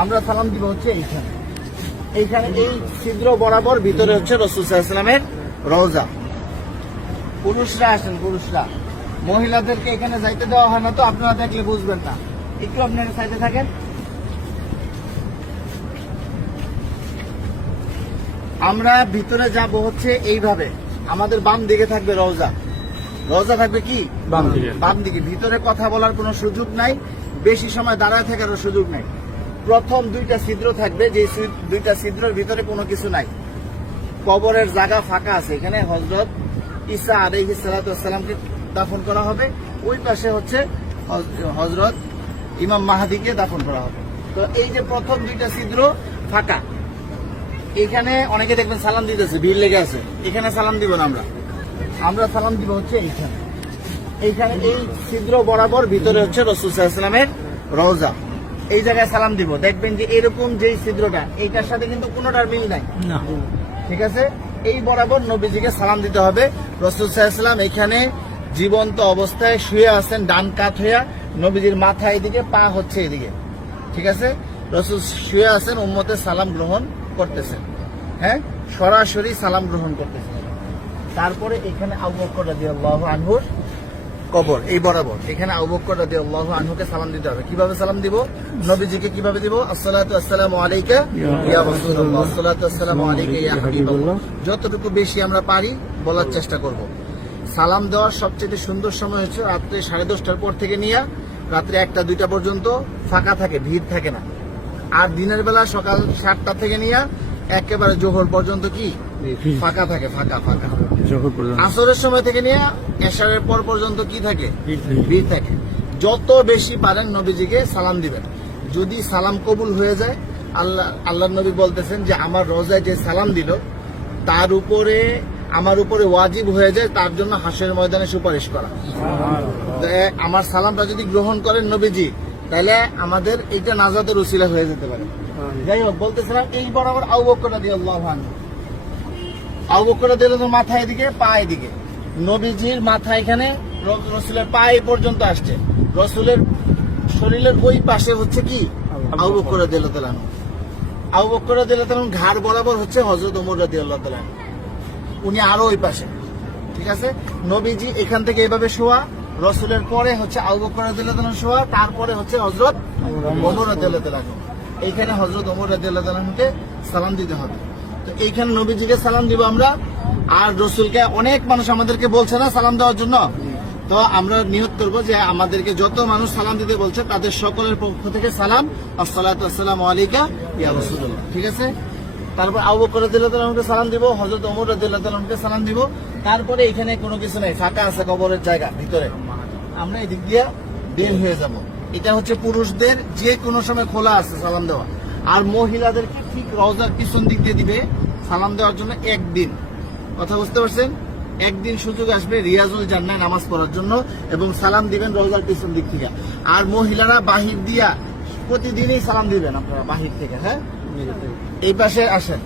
আমরা সালাম দিব হচ্ছে এইখানে। এইখানে এই ছিদ্র বরাবর ভিতরে হচ্ছে রাসূল সাল্লাল্লাহু আলাইহি ওয়াসাল্লামের রওজা। পুরুষরা আসেন, পুরুষরা, মহিলাদেরকে এখানে যাইতে দেওয়া হয় না, তো আপনারা দেখলে বুঝবেন না। একটু আপনারা সাইডে থাকেন। আমরা ভিতরে যাব হচ্ছে এইভাবে, আমাদের বাম দিকে থাকবে রওজা। রওজা থাকবে কি বাম দিকে। ভিতরে কথা বলার কোনো সুযোগ নাই, বেশি সময় দাঁড়ায় থাকারও সুযোগ নাই। প্রথম দুইটা ছিদ্র থাকবে, যে দুইটা ছিদ্রের ভিতরে কোনো কিছু নাই। কবরের জায়গা ফাঁকা আছে, এখানে হযরত ঈসা আলাইহিস সালাতু ওয়াস সালামকে দাফন করা হবে। ওই পাশে হচ্ছে হযরত ইমাম মাহদিকে দাফন করা হবে। তো এই যে প্রথম দুইটা ছিদ্র ফাঁকা, এখানে অনেকে দেখবেন সালাম দিতেছে, ভিড় লেগে আছে। এখানে সালাম দিব না, আমরা সালাম দিব হচ্ছে এইখানে। এইখানে এই ছিদ্র বরাবর ভিতরে হচ্ছে রাসূল সাল্লাল্লাহু আলাইহি ওয়াসাল্লামের রওজা। এই জায়গায় সালাম দিব, দেখবেন যে এরকম যেই ছিদ্রটা, এইটার সাথে কিন্তু কোনোটার মিল নাই, ঠিক আছে। এই বরাবর নবীজিকে সালাম দিতে হবে। রাসূল সাল্লাল্লাহু আলাইহি ওয়াসাল্লাম এখানে জীবন্ত অবস্থায় শুয়ে আছেন, ডান কাত হইয়া, নবীজির মাথা এদিকে, পা হচ্ছে এদিকে, ঠিক আছে। রাসূল শুয়ে আছেন, উম্মতের সালাম গ্রহণ করতেছেন, হ্যাঁ, সরাসরি সালাম গ্রহণ করতেছেন। তারপরে এখানে আবু বকর রাদিয়াল্লাহু আনহুর কবর, এই বরাবর এখানে আবু বকর রাদিয়াল্লাহু আনহুকে সালাম দিতে হবে। কিভাবে সালাম দিব? নবীজিকে কিভাবে দিব? আসসালাতু আসসালামু আলাইকা ইয়া রাসূলুল্লাহ, আসসালাতু আসসালামু আলাইকা ইয়া হাবিবাল্লাহ। যতটুকু বেশি আমরা পারি বলার চেষ্টা করব। সালাম দেওয়ার সবচেয়ে সুন্দর সময় হচ্ছে রাত্রে 10:30টার পর থেকে নিয়ে রাত্রে 1টা-2টা পর্যন্ত ফাঁকা থাকে, ভিড় থাকে না। আর দিনের বেলা সকাল 7টা থেকে নিয়ে একেবারে জোহর পর্যন্ত কি ফাঁকা থাকে, ফাঁকা। আসরের সময় থেকে নিয়ে এশারের পর পর্যন্ত কি থাকে? ভিড় থাকে। যত বেশি পারেন নবীজিকে সালাম দিবেন। যদি সালাম কবুল হয়ে যায়, আল্লাহ নবী বলতেছেন যে আমার রওজায় যে সালাম দিল তার উপরে, আমার উপরে ওয়াজিব হয়ে যায় তার জন্য হাসরের ময়দানে সুপারিশ করা। আমার সালামটা যদি গ্রহণ করেন নবীজি, তাহলে আমাদের এইটা নাজাতের উসিলা হয়ে যেতে পারে। যাই হোক, বলতেছিলাম এই বরাবর আবু বকর রাদিয়াল্লাহু আনহু, আবু বকর রাদিয়াল্লাহু আনহু মাথা এদিকে, পা এদিকে। নবীজির মাথা এখানে, রাসূলের পা এই পর্যন্ত আসছে। রাসূলের শরীরের ওই পাশে হচ্ছে কি আবু বকর রাদিয়াল্লাহু আনহু। আবু বকর রাদিয়াল্লাহু আনহু ঘাড় বরাবর হচ্ছে হযরত ওমর রাদিয়াল্লাহু আনহু, উনি আরো ওই পাশে, ঠিক আছে। নবীজি এখান থেকে এভাবে শোয়া, রাসূলের পরে হচ্ছে আবু বকর রাদিয়াল্লাহু আনহু শোয়া, তারপরে হচ্ছে হযরত ওমর রাদিয়াল্লাহু আনহু। এইখানে হযরত ওমর রাদিয়াল্লাহু আনহুকে সালাম দিতে হবে। তো এইখানে নবীজিকে সালাম দিব আমরা। আর রাসূলকে অনেক মানুষ আমাদেরকে বলছে না সালাম দেওয়ার জন্য, তো আমরা নিয়ত করবো যে আমাদেরকে যত মানুষ সালাম দিতে বলছে তাদের সকলের পক্ষ থেকে সালাম, আসসালাতু আসসালামু আলাইকা ইয়া রাসূলুল্লাহ, ঠিক আছে। তারপর আবু বকর রাদিয়াল্লাহু আনহুকে সালাম দিব, হযরত ওমর রাদিয়াল্লাহু আনহুকে সালাম দিব। তারপরে এখানে কোনো কিছু নাই, ফাঁকা আছে কবরের জায়গা ভিতরে, আমরা এদিক দিয়ে বের হয়ে যাব। এটা হচ্ছে পুরুষদের যে কোনো সময় খোলা আছে সালাম দেওয়া। আর মহিলাদেরকে ঠিক রওজার পিছন দিক দিয়ে দিবে সালাম দেওয়ার জন্য একদিন। কথা বুঝতে পারছেন? একদিন সুযোগ আসবে রিয়াজুল জান্নাহ নামাজ পড়ার জন্য, এবং সালাম দিবেন রওজার পিছন দিক থেকে। আর মহিলারা বাহির দিয়া প্রতিদিনই সালাম দিবেন আপনারা বাহির থেকে, হ্যাঁ। এই পাশে আসেন।